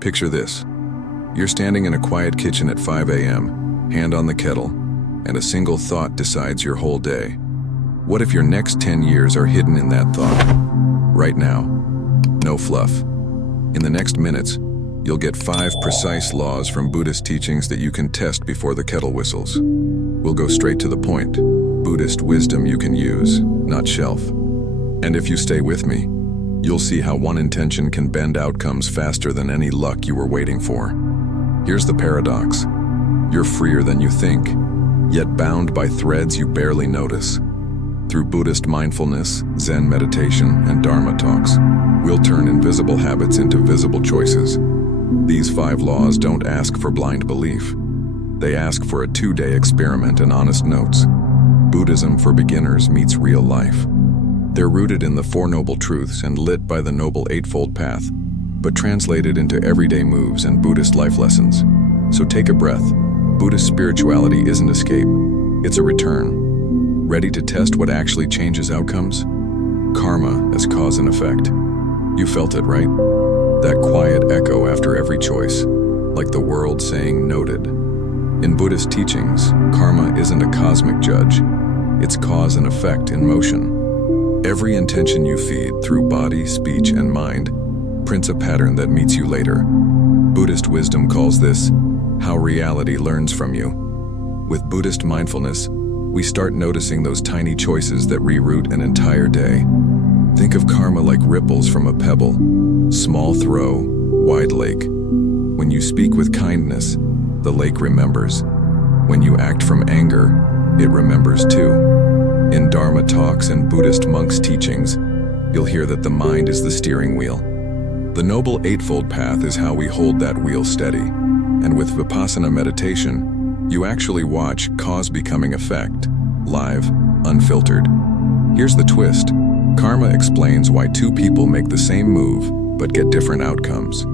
Picture this. You're standing in a quiet kitchen at 5 a.m., hand on the kettle, and a single thought decides your whole day. What if your next 10 years are hidden in that thought? Right now. No fluff. In the next minutes, you'll get 5 precise laws from Buddhist teachings that you can test before the kettle whistles. We'll go straight to the point. Buddhist wisdom you can use, not shelf. And if you stay with me, you'll see how one intention can bend outcomes faster than any luck you were waiting for. Here's the paradox. You're freer than you think, yet bound by threads you barely notice. Through Buddhist mindfulness, Zen meditation, and Dharma talks, we'll turn invisible habits into visible choices. These 5 laws don't ask for blind belief. They ask for a 2-day experiment and honest notes. Buddhism for beginners meets real life. They're rooted in the 4 Noble Truths and lit by the Noble Eightfold Path, but translated into everyday moves and Buddhist life lessons. So take a breath. Buddhist spirituality isn't escape, it's a return. Ready to test what actually changes outcomes? Karma as cause and effect. You felt it, right? That quiet echo after every choice, like the world saying noted. In Buddhist teachings, karma isn't a cosmic judge, it's cause and effect in motion. Every intention you feed through body, speech, and mind prints a pattern that meets you later. Buddhist wisdom calls this how reality learns from you. With Buddhist mindfulness, we start noticing those tiny choices that reroute an entire day. Think of karma like ripples from a pebble, small throw, wide lake. When you speak with kindness, the lake remembers. When you act from anger, it remembers too. In Dharma talks and Buddhist monks' teachings, you'll hear that the mind is the steering wheel. The Noble Eightfold Path is how we hold that wheel steady. And with Vipassana meditation, you actually watch cause becoming effect, live, unfiltered. Here's the twist. Karma explains why 2 people make the same move but get different outcomes.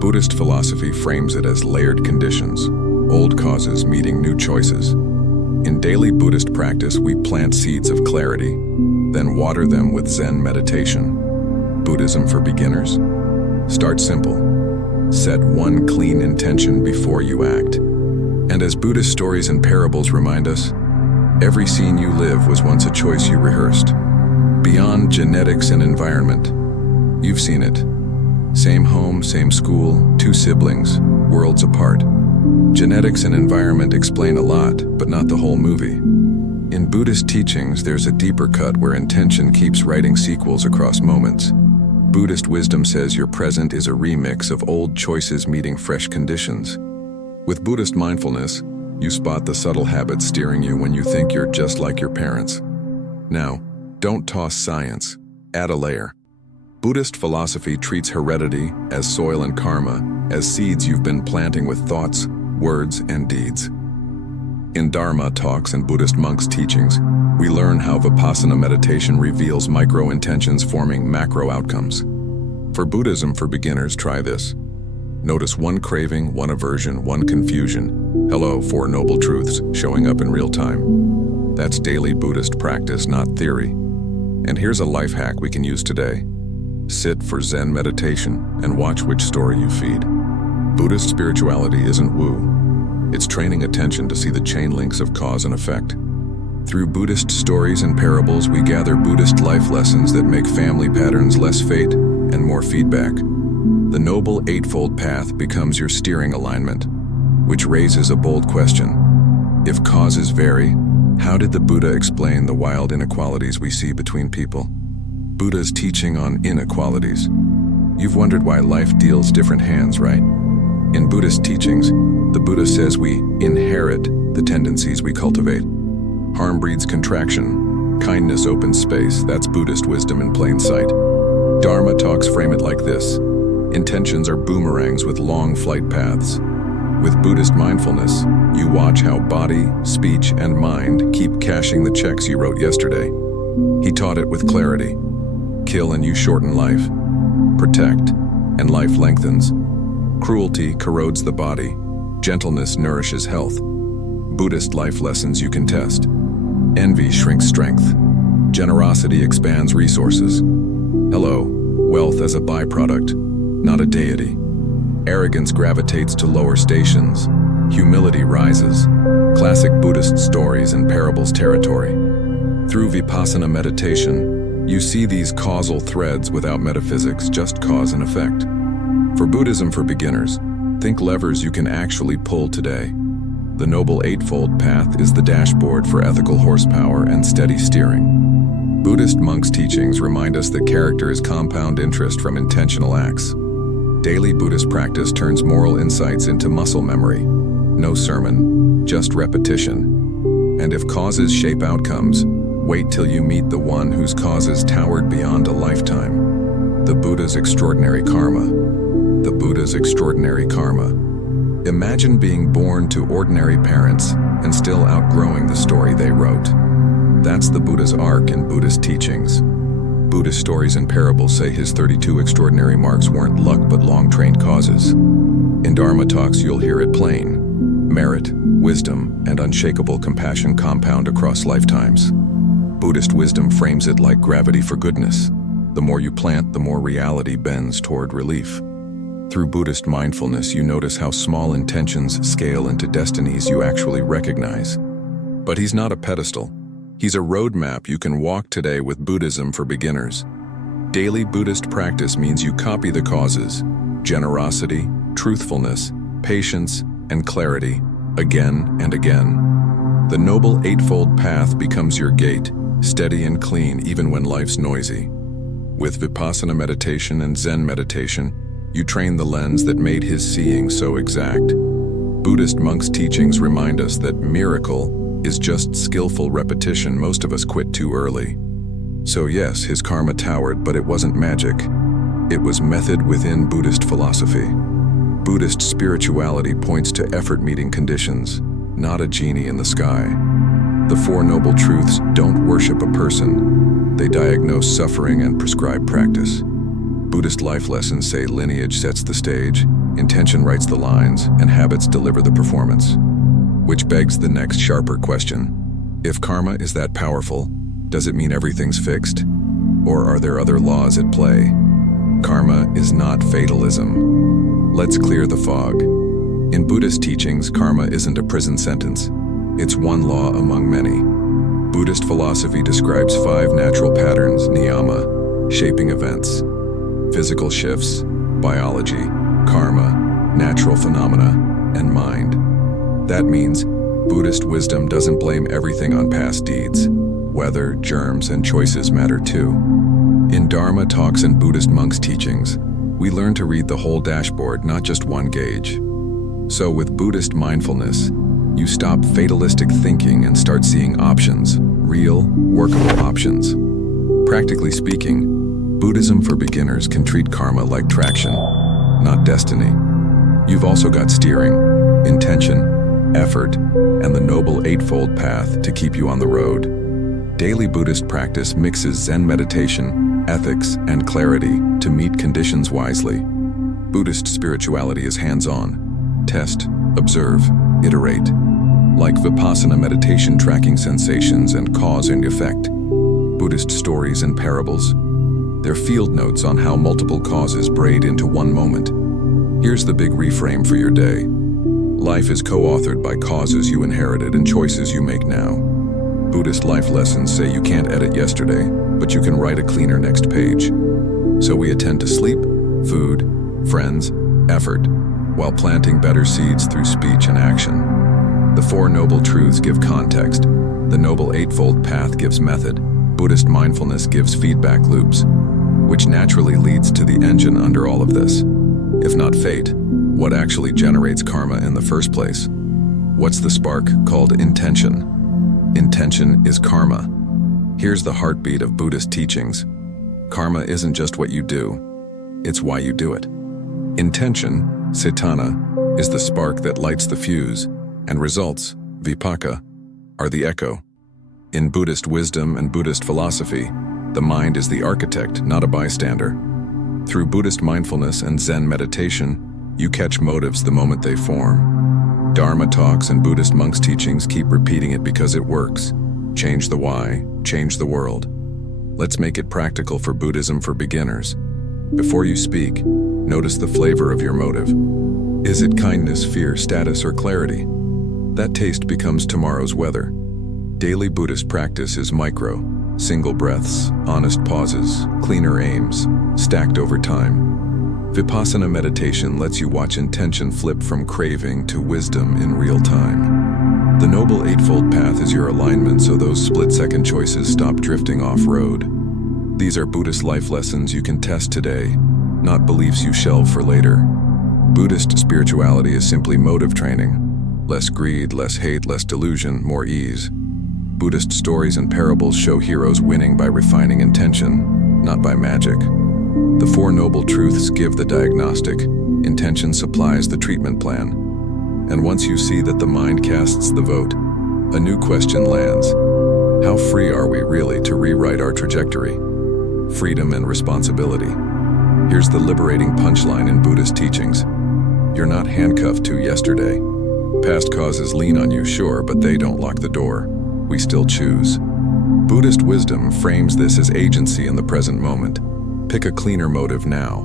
Buddhist philosophy frames it as layered conditions, old causes meeting new choices. In daily Buddhist practice, we plant seeds of clarity, then water them with Zen meditation. Buddhism for beginners? Start simple. Set 1 clean intention before you act. And as Buddhist stories and parables remind us, every scene you live was once a choice you rehearsed. Beyond genetics and environment, you've seen it. Same home, same school, 2 siblings, worlds apart. Genetics and environment explain a lot, but not the whole movie. In Buddhist teachings, there's a deeper cut where intention keeps writing sequels across moments. Buddhist wisdom says your present is a remix of old choices meeting fresh conditions. With Buddhist mindfulness, you spot the subtle habits steering you when you think you're just like your parents. Now, don't toss science, add a layer. Buddhist philosophy treats heredity as soil and karma as seeds you've been planting with thoughts, words, and deeds. In Dharma talks and Buddhist monks' teachings, we learn how Vipassana meditation reveals micro-intentions forming macro outcomes. For Buddhism for beginners, try this. Notice 1 craving, 1 aversion, 1 confusion. Hello, 4 noble truths showing up in real time. That's daily Buddhist practice, not theory. And here's a life hack we can use today. Sit for Zen meditation and watch which story you feed. Buddhist spirituality isn't woo. It's training attention to see the chain links of cause and effect. Through Buddhist stories and parables, we gather Buddhist life lessons that make family patterns less fate and more feedback. The Noble Eightfold Path becomes your steering alignment, which raises a bold question. If causes vary, how did the Buddha explain the wild inequalities we see between people? Buddha's teaching on inequalities. You've wondered why life deals different hands, right? In Buddhist teachings, the Buddha says we inherit the tendencies we cultivate. Harm breeds contraction. Kindness opens space. That's Buddhist wisdom in plain sight. Dharma talks frame it like this. Intentions are boomerangs with long flight paths. With Buddhist mindfulness, you watch how body, speech, and mind keep cashing the checks you wrote yesterday. He taught it with clarity. Kill and you shorten life. Protect, and life lengthens. Cruelty corrodes the body. Gentleness nourishes health. Buddhist life lessons you can test. Envy shrinks strength. Generosity expands resources. Hello, wealth as a byproduct, not a deity. Arrogance gravitates to lower stations. Humility rises. Classic Buddhist stories and parables territory. Through Vipassana meditation, you see these causal threads without metaphysics, just cause and effect. For Buddhism for beginners, think levers you can actually pull today. The Noble Eightfold Path is the dashboard for ethical horsepower and steady steering. Buddhist monks' teachings remind us that character is compound interest from intentional acts. Daily Buddhist practice turns moral insights into muscle memory. No sermon, just repetition. And if causes shape outcomes, wait till you meet the one whose causes towered beyond a lifetime. The Buddha's extraordinary karma. The Buddha's extraordinary karma. Imagine being born to ordinary parents and still outgrowing the story they wrote. That's the Buddha's arc in Buddhist teachings. Buddhist stories and parables say his 32 extraordinary marks weren't luck but long-trained causes. In Dharma talks you'll hear it plain. Merit, wisdom, and unshakable compassion compound across lifetimes. Buddhist wisdom frames it like gravity for goodness. The more you plant, the more reality bends toward relief. Through Buddhist mindfulness, you notice how small intentions scale into destinies you actually recognize. But he's not a pedestal. He's a roadmap you can walk today with Buddhism for beginners. Daily Buddhist practice means you copy the causes: generosity, truthfulness, patience, and clarity, again and again. The Noble Eightfold Path becomes your gate, steady and clean even when life's noisy. With Vipassana meditation and Zen meditation, you train the lens that made his seeing so exact. Buddhist monks' teachings remind us that miracle is just skillful repetition. Most of us quit too early. So yes, his karma towered, but it wasn't magic. It was method within Buddhist philosophy. Buddhist spirituality points to effort meeting conditions, not a genie in the sky. The Four Noble Truths don't worship a person. They diagnose suffering and prescribe practice. Buddhist life lessons say lineage sets the stage, intention writes the lines, and habits deliver the performance. Which begs the next sharper question. If karma is that powerful, does it mean everything's fixed? Or are there other laws at play? Karma is not fatalism. Let's clear the fog. In Buddhist teachings, karma isn't a prison sentence. It's one law among many. Buddhist philosophy describes 5 natural patterns, niyama, shaping events. Physical shifts, biology, karma, natural phenomena, and mind. That means Buddhist wisdom doesn't blame everything on past deeds. Weather, germs, and choices matter too. In Dharma talks and Buddhist monks' teachings, we learn to read the whole dashboard, not just one gauge. So with Buddhist mindfulness, you stop fatalistic thinking and start seeing options, real, workable options. Practically speaking, Buddhism for beginners can treat karma like traction, not destiny. You've also got steering, intention, effort, and the Noble Eightfold Path to keep you on the road. Daily Buddhist practice mixes Zen meditation, ethics, and clarity to meet conditions wisely. Buddhist spirituality is hands-on. Test, observe, iterate. Like Vipassana meditation tracking sensations and cause and effect. Buddhist stories and parables. They're field notes on how multiple causes braid into one moment. Here's the big reframe for your day. Life is co-authored by causes you inherited and choices you make now. Buddhist life lessons say you can't edit yesterday, but you can write a cleaner next page. So we attend to sleep, food, friends, effort, while planting better seeds through speech and action. The Four Noble Truths give context. The Noble Eightfold Path gives method. Buddhist mindfulness gives feedback loops, which naturally leads to the engine under all of this. If not fate, what actually generates karma in the first place? What's the spark called intention? Intention is karma. Here's the heartbeat of Buddhist teachings. Karma isn't just what you do, it's why you do it. Intention, cetana, is the spark that lights the fuse, and results, vipaka, are the echo. In Buddhist wisdom and Buddhist philosophy, the mind is the architect, not a bystander. Through Buddhist mindfulness and Zen meditation, you catch motives the moment they form. Dharma talks and Buddhist monks' teachings keep repeating it because it works. Change the why, change the world. Let's make it practical for Buddhism for beginners. Before you speak, Notice the flavor of your motive. Is it kindness, fear, status, or clarity? That taste becomes tomorrow's weather. Daily Buddhist practice is micro, single breaths, honest pauses, cleaner aims, stacked over time. Vipassana meditation lets you watch intention flip from craving to wisdom in real time. The Noble Eightfold Path is your alignment so those split-second choices stop drifting off-road. These are Buddhist life lessons you can test today, not beliefs you shelve for later. Buddhist spirituality is simply motive training. Less greed, less hate, less delusion, more ease. Buddhist stories and parables show heroes winning by refining intention, not by magic. The Four Noble Truths give the diagnostic, intention supplies the treatment plan. And once you see that the mind casts the vote, a new question lands. How free are we really to rewrite our trajectory? Freedom and responsibility. Here's the liberating punchline in Buddhist teachings. You're not handcuffed to yesterday. Past causes lean on you, sure, but they don't lock the door. We still choose. Buddhist wisdom frames this as agency in the present moment. Pick a cleaner motive now.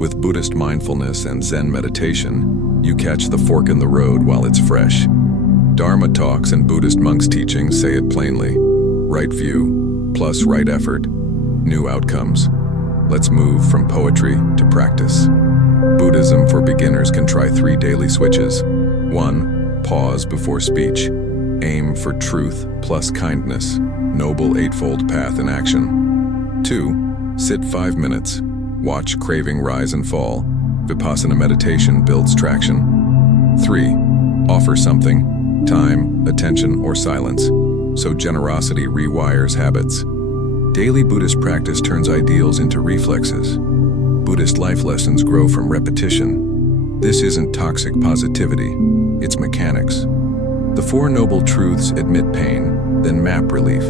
With Buddhist mindfulness and Zen meditation, you catch the fork in the road while it's fresh. Dharma talks and Buddhist monks' teachings say it plainly. Right view, plus right effort, new outcomes. Let's move from poetry to practice. Buddhism for beginners can try 3 daily switches. 1. Pause before speech. Aim for truth plus kindness. Noble Eightfold Path in action. 2. Sit 5 minutes. Watch craving rise and fall. Vipassana meditation builds traction. 3. Offer something, time, attention, or silence, so generosity rewires habits. Daily Buddhist practice turns ideals into reflexes. Buddhist life lessons grow from repetition. This isn't toxic positivity, it's mechanics. The Four Noble Truths admit pain, then map relief.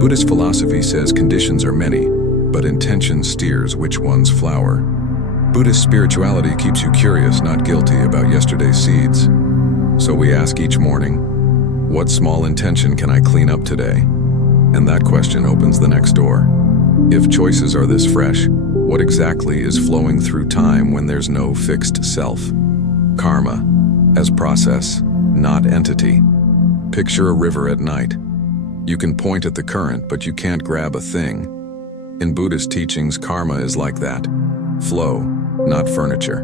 Buddhist philosophy says conditions are many, but intention steers which ones flower. Buddhist spirituality keeps you curious, not guilty, about yesterday's seeds. So we ask each morning, what small intention can I clean up today? And that question opens the next door. If choices are this fresh, what exactly is flowing through time when there's no fixed self? Karma, as process, not entity. Picture a river at night. You can point at the current, but you can't grab a thing. In Buddhist teachings, karma is like that. Flow, not furniture.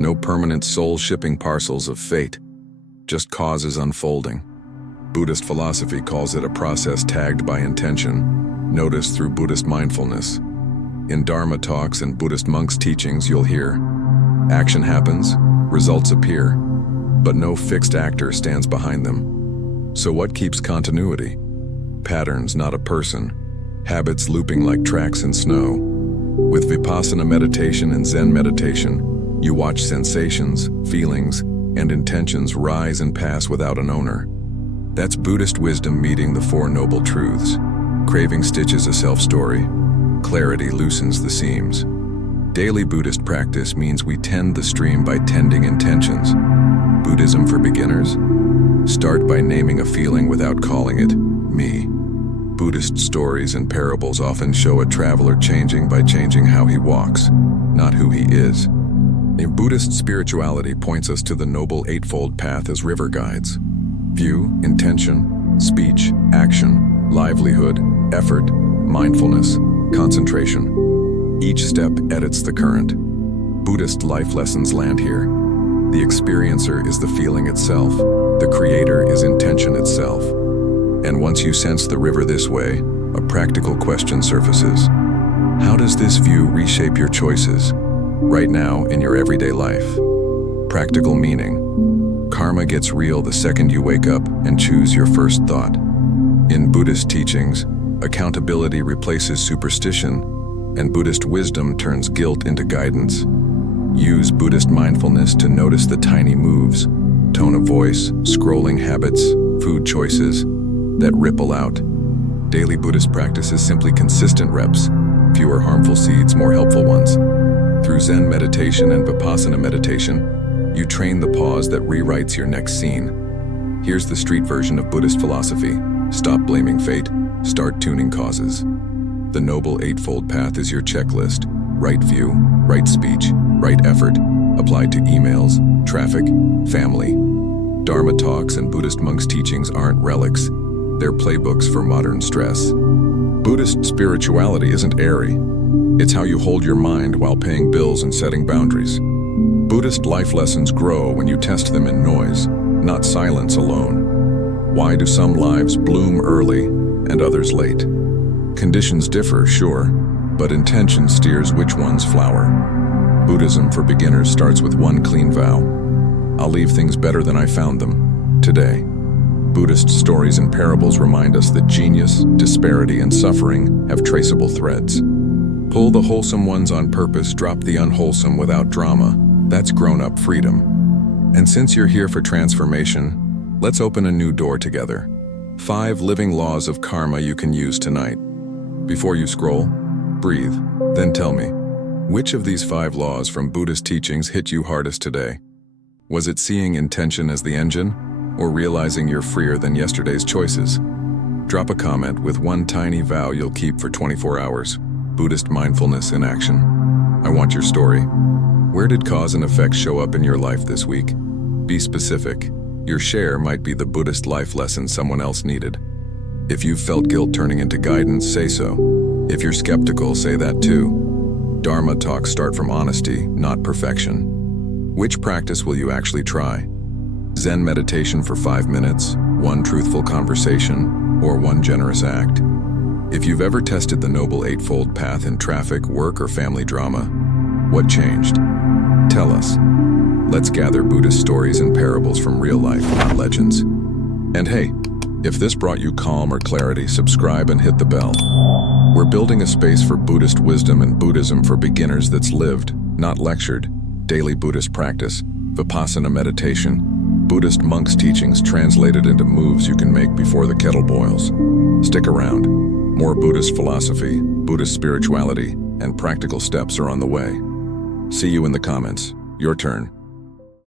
No permanent soul-shipping parcels of fate, just causes unfolding. Buddhist philosophy calls it a process tagged by intention, noticed through Buddhist mindfulness. In Dharma talks and Buddhist monks' teachings, you'll hear, action happens, results appear, but no fixed actor stands behind them. So what keeps continuity? Patterns, not a person. Habits looping like tracks in snow. With Vipassana meditation and Zen meditation, you watch sensations, feelings, and intentions rise and pass without an owner. That's Buddhist wisdom meeting the Four Noble Truths. Craving stitches a self-story. Clarity loosens the seams. Daily Buddhist practice means we tend the stream by tending intentions. Buddhism for beginners? Start by naming a feeling without calling it me. Buddhist stories and parables often show a traveler changing by changing how he walks, not who he is. Buddhist spirituality points us to the Noble Eightfold Path as river guides. View, intention, speech, action, livelihood, effort, mindfulness, concentration. Each step edits the current. Buddhist life lessons land here. The experiencer is the feeling itself. The creator is intention itself. And once you sense the river this way, a practical question surfaces. How does this view reshape your choices, right now in your everyday life? Practical meaning. Karma gets real the second you wake up and choose your first thought. In Buddhist teachings, accountability replaces superstition, and Buddhist wisdom turns guilt into guidance. Use Buddhist mindfulness to notice the tiny moves, tone of voice, scrolling habits, food choices that ripple out. Daily Buddhist practice is simply consistent reps, fewer harmful seeds, more helpful ones. Through Zen meditation and Vipassana meditation, you train the pause that rewrites your next scene. Here's the street version of Buddhist philosophy. Stop blaming fate, start tuning causes. The Noble Eightfold Path is your checklist. right view, right speech, right effort, applied to emails, traffic, family. Dharma talks and Buddhist monks' teachings aren't relics. They're playbooks for modern stress. Buddhist spirituality isn't airy. It's how you hold your mind while paying bills and setting boundaries. Buddhist life lessons grow when you test them in noise, not silence alone. Why do some lives bloom early and others late? Conditions differ, sure, but intention steers which ones flower. Buddhism for beginners starts with one clean vow. I'll leave things better than I found them, today. Buddhist stories and parables remind us that genius, disparity, and suffering have traceable threads. Pull the wholesome ones on purpose, drop the unwholesome without drama. That's grown-up freedom. And since you're here for transformation, let's open a new door together. 5 living laws of karma you can use tonight. Before you scroll, breathe, then tell me, which of these 5 laws from Buddhist teachings hit you hardest today? Was it seeing intention as the engine, or realizing you're freer than yesterday's choices? Drop a comment with one tiny vow you'll keep for 24 hours. Buddhist mindfulness in action. I want your story. Where did cause and effect show up in your life this week? Be specific. Your share might be the Buddhist life lesson someone else needed. If you've felt guilt turning into guidance, say so. If you're skeptical, say that too. Dharma talks start from honesty, not perfection. Which practice will you actually try? Zen meditation for 5 minutes, 1 truthful conversation, or 1 generous act? If you've ever tested the Noble Eightfold Path in traffic, work, or family drama, what changed? Tell us. Let's gather Buddhist stories and parables from real life, not legends. And hey, if this brought you calm or clarity, subscribe and hit the bell. We're building a space for Buddhist wisdom and Buddhism for beginners that's lived, not lectured. Daily Buddhist practice, Vipassana meditation, Buddhist monks' teachings translated into moves you can make before the kettle boils. Stick around. More Buddhist philosophy, Buddhist spirituality, and practical steps are on the way. See you in the comments. Your turn.